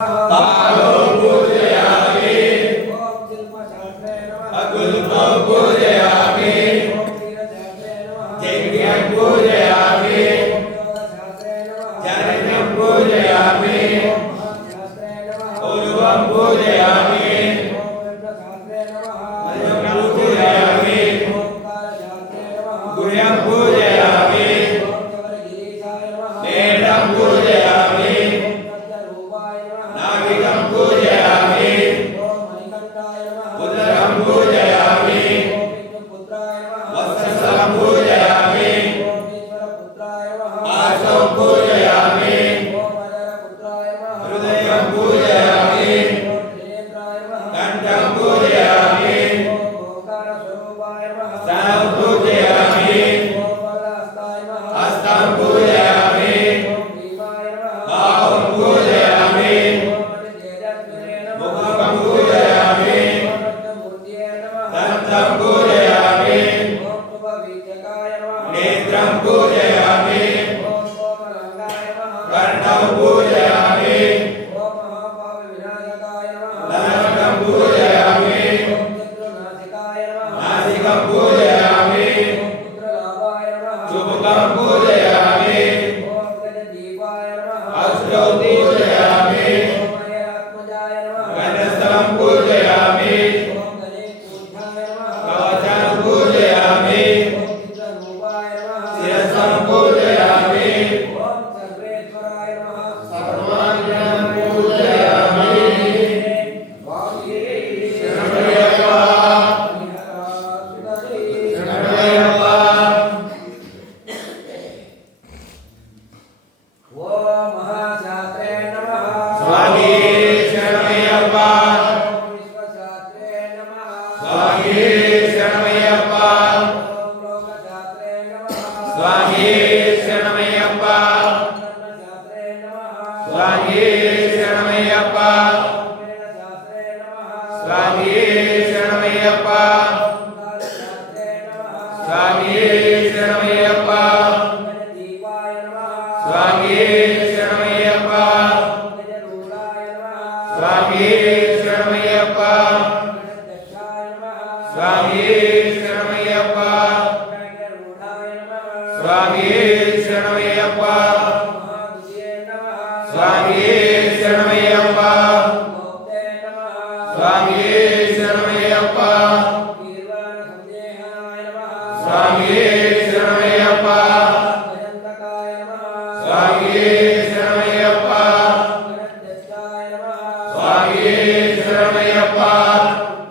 पादौ पूजयामि अकुल्पं पूजयामि यज्ञं पूजयामि जनितं पूजयामि उर्वं पूजयामि अयं पूजयामि गुह्यं पूजयामि नेत्रं पूजयामि नाभिकं पूजयामि उदरं पूजयामि वक्षस्थलं पूजयामि पार्श्वं पूजयामि हृदयं पूजयामि कण्ठं पूजयामि स्तनं पूजयामि हस्तं पूजयामि बाहुं पूजयामि मुखं पूजयामि दन्तं पूजयामि नेत्रं पूजयामि कर्णं पूजयामि नखं पूजयामि नासिकं पूजयामि चुम्बकं पूजयामि अश्रौ पूजयामि गण्डस्थलं पूजयामि कवचं पूजयामि शिरसं पूजयामि सर्वाङ्गं पूजयामि शरणमय्यप्पा शरणमय्यप्पा ओम महाशास्त्रे नमः स्वामी शरणमय्यप्पा विश्वशास्त्रे नमः स्वामी शरणमय्यप्पा ओम लोकशास्त्रे नमः स्वामी शरणमय्यप्पा धर्मशास्त्रे नमः स्वामी शरणमय्यप्पा वेदशास्त्रे नमः स्वामी शरणमय्यप्पा शास्त्रे नमः स्वामी शरणमय्यप्पा दीपाय नमः स्वामी शरणमय्यप्पा गजरूढाय नमः स्वामी शरणमय्यप्पा दक्षाय नमः स्वामी शरणमय्यप्पा गजरूढाय नमः स्वामी शरणमय्यप्पा महादुष्ये नमः स्वामी शरणमय्यप्पा मोक्ते नमः स्वामी शरणमय्यप्पा वीरवान संदेहाय नमः स्वामी शरणमय्यप्पा भयंतकाय नमः स्वामी शरणमय्यप्पा गणदत्ताय नमः स्वामी शरणमय्यप्पा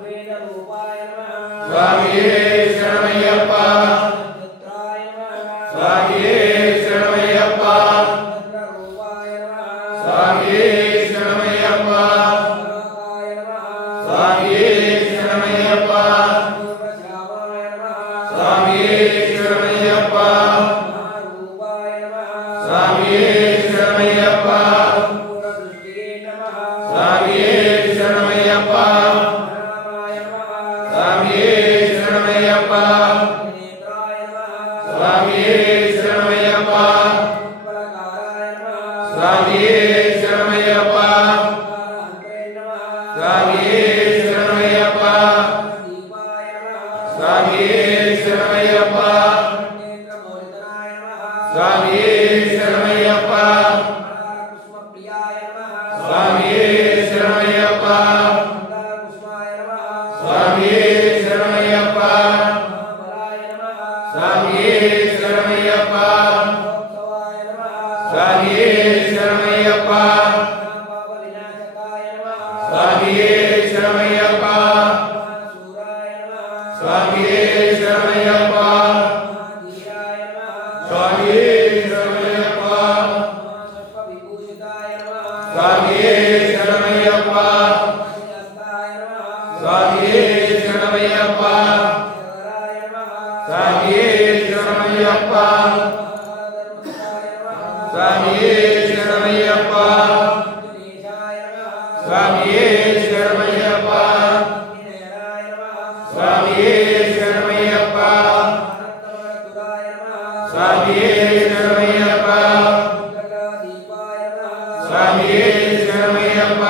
वेदरूपाय नमः स्वामी शरणमय्यप्पा दत्ताय नमः स्वामी शरणमय्यप्पा रूपाय नमः स्वामी शरणमय्यप्पा लोकाय नमः स्वामी शरणमय्यप्पा पूर्वश्यामाय नमः स्वामी शरणमय्यप्पा महारूपाय नमः स्वामी शरणमय्यप्पा पूर्वदृष्टिये नमः स्वामी शरणमय्यप्पा महारामाय नमः स्वामी शरणमय्यप्पा नेत्राय नमः स्वामी शरणमय्यप्पा फलकाराय नमः स्वामी शरणमय्यप्पा हन्त्रे नमः स्वामी शरणमय्यप्पा दीपाय नमः स्वामी शरणमय्यप्पा नेत्रमोहितनाय नमः स्वामी शरणमय्यप्पा कुसुमप्रियाय नमः स्वामी शरणमय्यप्पा कुसुमाय नमः स्वामी शरणमय्यप्पा महाबलाय नमः स्वामी शरणमय्यप्पा लोकसवाय नमः स्वामी शरणमय्यप्पा पापविनाशकाय नमः स्वामी शरणमय्यप्पा सूराय नमः स्वामी शरणमय्यप्पा धीराय नमः स्वामी शरणमय्यप्पा विभूषिताय नमः स्वामी शरणमय्यप्पा हस्ताय नमः स्वामी शरणमय्यप्पा शराय नमः स्वामी शरणमय्यप्पा धर्मसुताय नमः स्वामी शरणमय्यप्पा दिनेशाय नमः स्वामी शरणमय्यप्पा विनयनाय नमः स्वामी शरणमय्यप्पा स्वामिये शरणमय्यप्पा स्वामिये शरणमय्यप्पा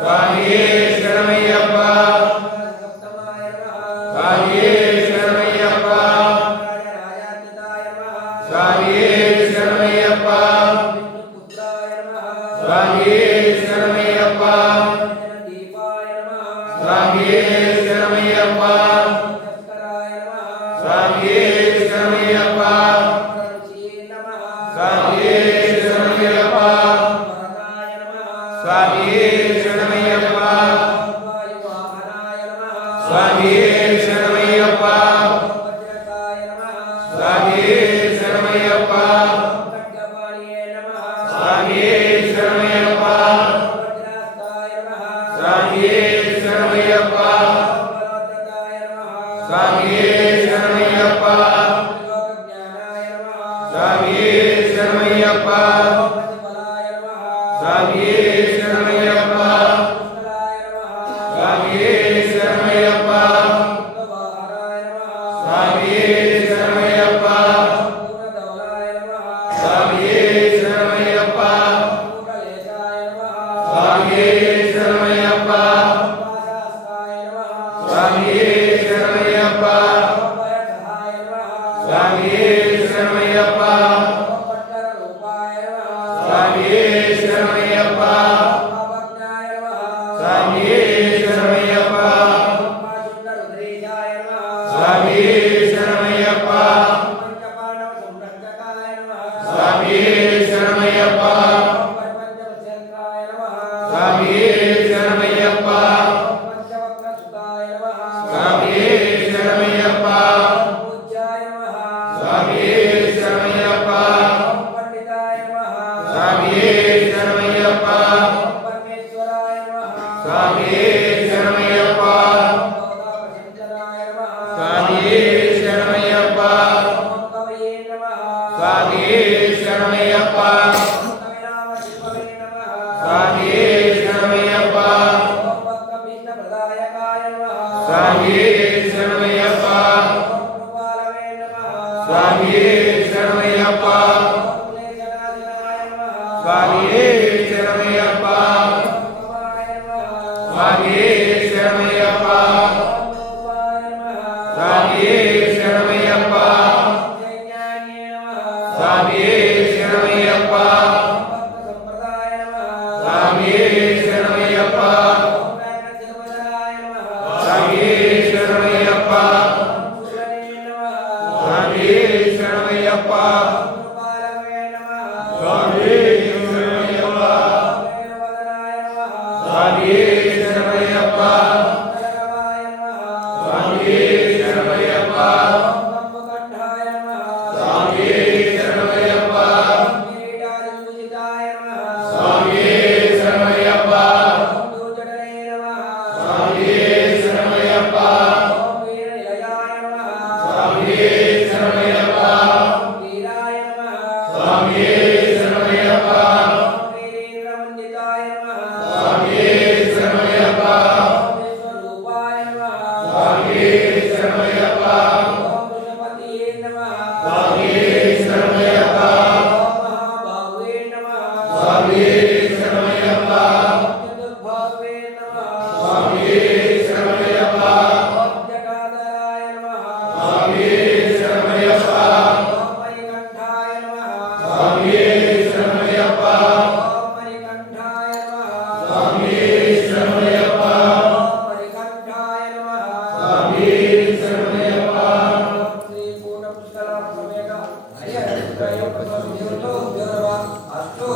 ಸ್ವಾಮಿಯೇ ಶರಣಮಯ್ಯಪ್ಪ ಸಪ್ತಮಾಯ ನಮಃ ಸ್ವಾಮಿಯೇ ಶರಣಮಯ್ಯಪ್ಪ ರಾಜಾತೀತಾಯ ನಮಃ ಸ್ವಾಮಿಯೇ ಶರಣಮಯ್ಯಪ್ಪ ವಿಷ್ಣುಪುತ್ರಾಯ ನಮಃ ಸ್ವಾಮಿಯೇ ಶರಣಮಯ್ಯಪ್ಪ ದೀಪಾಯ ನಮಃ ಸ್ವಾಮಿಯೇ ಶರಣಮಯ್ಯಪ್ಪ ಶಂಕರಾಯ ನಮಃ ಸ್ವಾಮಿಯೇ ಶರಣಮಯ್ಯಪ್ಪ ರುಚಿಯೇ ನಮಃ ಸ್ವಾಮಿಯೇ ಶರಣಮಯ್ಯಪ್ಪ ವರದಾಯ ನಮಃ ಸ್ವಾಮಿಯೇ ಶರಣಮಯ್ಯಪ್ಪ ವಾಯುವಾಹನಾಯ ನಮಃ ಸ್ವಾಮಿಯೇ ಶರಣಮಯ್ಯಪ್ಪ ವಜ್ರಕಾಯ ನಮಃ ಸ್ವಾಮಿಯೇ ಶರಣಮಯ್ಯಪ್ಪ ಖಡ್ಗಪಾಣಿಯೇ ನಮಃ ಸ್ವಾಮಿಯೇ ಶರಣಮಯ್ಯಪ್ಪ ವಜ್ರಾಸ್ತಾಯ ನಮಃ ಸ್ವಾಮಿಯೇ ಶರಣಮಯ್ಯಪ್ಪ ಬಲೋತ್ತತಾಯ ನಮಃ ಸ್ವಾಮಿಯೇ ಶರಣಮಯ್ಯಪ್ಪ ಲೋಕಜ್ಞಾನಾಯ ನಮಃ ಸ್ವಾಮಿಯೇ ಶರಣಮಯ್ಯಪ್ಪ ಪ್ರತಿಫಲಾಯ ನಮಃ ಸ್ವಾಮಿಯೇ ಶರಣಮಯ್ಯಪ್ಪ ಪುಷ್ಕರಾಯ ನಮಃ ಸ್ವಾಮಿಯೇ ಶರಣಮಯ್ಯಪ್ಪ ವಾಹನಾಯ ನಮಃ ಸ್ವಾಮಿಯೇ ಶರಣಮಯ್ಯಪ್ಪ ಪೂರ್ಣಧವಲಾಯ ನಮಃ ಸ್ವಾಮಿಯೇ ಶರಣಮಯ್ಯಪ್ಪ ಪೂರ್ಣಲೇಶಾಯ ನಮಃ ಸ್ವಾಮಿಯೇ ಶರಣಮಯ್ಯಪ್ಪ ಪಾಶಾಸ್ತಾಯ ನಮಃ ಸ್ವಾಮಿಯೇ ಶರಣಮಯ್ಯಪ್ಪ ಭಯಸಹಾಯ ನಮಃ ಸ್ವಾಮಿಯೇ ಶರಣಮಯ್ಯಪ್ಪ ಪಟ್ಟರೂಪಾಯ ನಮಃ ಸ್ವಾಮಿಯೇ ಶರಣಮಯ್ಯಪ್ಪ ಪಾಪಜ್ಞಾಯ ನಮಃ ಸ್ವಾಮಿಯೇ ಶರಣಮಯ್ಯಪ್ಪ ಪಾಶುಂಡರುದ್ರೇಶಾಯ ನಮಃ ಸ್ವಾಮಿಯೇ ಶರಣಮಯ್ಯಪ್ಪ ಪಂಚಪಾಂಡವ ಸಂರಕ್ಷಕಾಯ ನಮಃ ಸ್ವಾಮಿಯೇ ಶರಣಮಯ್ಯಪ್ಪ ಪಂಚವತ್ಸರಾಯ ನಮಃ ಸ್ವಾಮಿಯೇ ಶರಣಮಯ್ಯಪ್ಪ ಪಂಚವಕ್ರಸುತಾಯ ನಮಃ ಸ್ವಾಮಿಯೇ ಶರಣಮಯ್ಯಪ್ಪ ಪೂಜ್ಯಾಯ ನಮಃ ಸ್ವಾಮಿಯೇ ಶರಣಮಯ್ಯಪ್ಪ ಪಂಡಿತಾಯ ನಮಃ ಸ್ವಾಮಿಯೇ ಶರಣಮಯ್ಯಪ್ಪ ಪರಮೇಶ್ವರಾಯ ನಮಃ ಸ್ವಾಮಿಯೇ ಶರಣಮಯ್ಯಪ್ಪ ಪ್ರಸಂಚನಾಯ ನಮಃ ಸ್ವಾಮಿಯೇ ಶರಣಮಯ್ಯಪ್ಪ ಕವಯೇ ನಮಃ ಸ್ವಾಮಿಯೇ ಶರಣಮಯ್ಯಪ್ಪ ಕವಿರಾಮ ಶಿಲ್ಪವೇ ನಮಃ ಸ್ವಾಮಿಯೇ ಶರಣಮಯ್ಯಪ್ಪ ಪ್ರದಾಯಕಾಯ ನಮಃ ಸ್ವಾಮಿಯೇ ಶರಣಮಯ್ಯಪ್ಪ ಕೃಪಾಲವೇ ನಮಃ ಸ್ವಾಮಿಯೇ ಶರಣಮಯ್ಯಪ್ಪ ಕ್ಲೇಶನಾಶನಾಯ ನಮಃ ಸ್ವಾಮಿಯೇ ಶರಣಮಯ್ಯಪ್ಪ ಕಮಾಯ ನಮಃ ಸ್ವಾಮಿಯೇ ಶರಣಮಯ್ಯಪ್ಪ ರೂಪಾಯ ನಮಃ ಸ್ವಾಮಿಯೇ ಶರಣಮಯ್ಯಪ್ಪ ಜೈಜ್ಞಾನ್ಯೇ ನಮಃ ಸ್ವಾಮಿಯೇ ಶರಣಮಯ್ಯಪ್ಪ ಭಕ್ತ ಸಂಪ್ರದಾಯ ನಮಃ ಸ್ವಾಮಿಯೇ ಶರಣಮಯ್ಯಪ್ಪ ಸರ್ವಜನಾಯ ನಮಃ ಸ್ವಾಮಿಯೇ ಶರಣಮಯ್ಯಪ್ಪ ಶೂರನೇ ನಮಃ ಸ್ವಾಮಿಯೇ ಶರಣಮಯ್ಯಪ್ಪ ಕೃಪಾಲವೇ ನಮಃ ಸ್ವಾಮಿಯೇ ಶರಣಮಯ್ಯಪ್ಪ ವೇಣುವದನಾಯ ನಮಃ ಸ್ವಾಮಿಯೇ ಶರಣಮಯ್ಯಪ್ಪ ಕರಗವಾಯ ನಮಃ ಸ್ವಾಮಿಯೇ ಶರಣಮಯ್ಯಪ್ಪ ಕಂಬುಕಂಠಾಯ ನಮಃ ಸ್ವಾಮಿಯೇ ಶರಣಮಯ್ಯಪ್ಪ ಕಿರೀಟಾದಿಭೂಷಿತಾಯ ನಮಃ ಸ್ವಾಮಿಯೇ ಶರಣಮಯ್ಯಪ್ಪ ದೂರ್ಜಟನೇ ನಮಃ ಸ್ವಾಮಿಯೇ ಶರಣಮಯ್ಯಪ್ಪ ಓಂ ವೀರನಿಲಯಾಯ ನಮಃ ಸ್ವಾಮಿಯೇ ಶರಣಮಯ್ಯಪ್ಪ ವೀರಾಯ ನಮಃ ಸ್ವಾಮಿಯೇ ಶರಣಮಯ್ಯಪ್ಪ ಓಂ ವೀರೇಂದ್ರವಂದಿತಾಯ ನಮಃ ಸ್ವಾಮಿಯೇ ಶರಣಮಯ್ಯಪ್ಪ ಓಂ ವಿಶ್ವರೂಪಾಯ ನಮಃ ಸ್ವಾಮಿಯೇ ಶರಣಮಯ್ಯಪ್ಪ ಓಂ ವೃಷಪತಿಯೇ ನಮಃ ಸ್ವಾಮಿಯೇ ಶರಣಮಯ್ಯಪ್ಪ ಓಂ ಮಹಾಭಾವೇ ನಮಃ ಸ್ವಾಮಿಯೇ ಶರಣಮಯ್ಯಪ್ಪ ಚತುರ್ಭಾವೇ ನಮಃ ಸ್ವಾಮಿಯೇ ಶರಣಮಯ್ಯಪ್ಪ ಓಂ ಜಟಾಧರಾಯ ನಮಃ ಸ್ವಾಮಿಯೇ ಶರಣಮಯ್ಯಪ್ಪ ಓಂ ಮಣಿಕಂಠಾಯ ನಮಃ ಸ್ವಾಮಿಯೇ ಶರಣಮಯ್ಯಪ್ಪ ಓಂ ಮಣಿಕಂಠಾಯ ನಮಃ ಸ್ವಾಮಿಯೇ ಶರಣಮಯ್ಯಪ್ಪ ಓಂ ಮಣಿಕಂಠಾಯ ನಮಃ ಸ್ವಾಮಿಯೇ ಶರಣಮಯ್ಯಪ್ಪ ಶ್ರೀ ಪೂರ್ಣ ಪುಷ್ಕರ ಸಮೇತ ಅಯ್ಯ ಅಷ್ಟೋ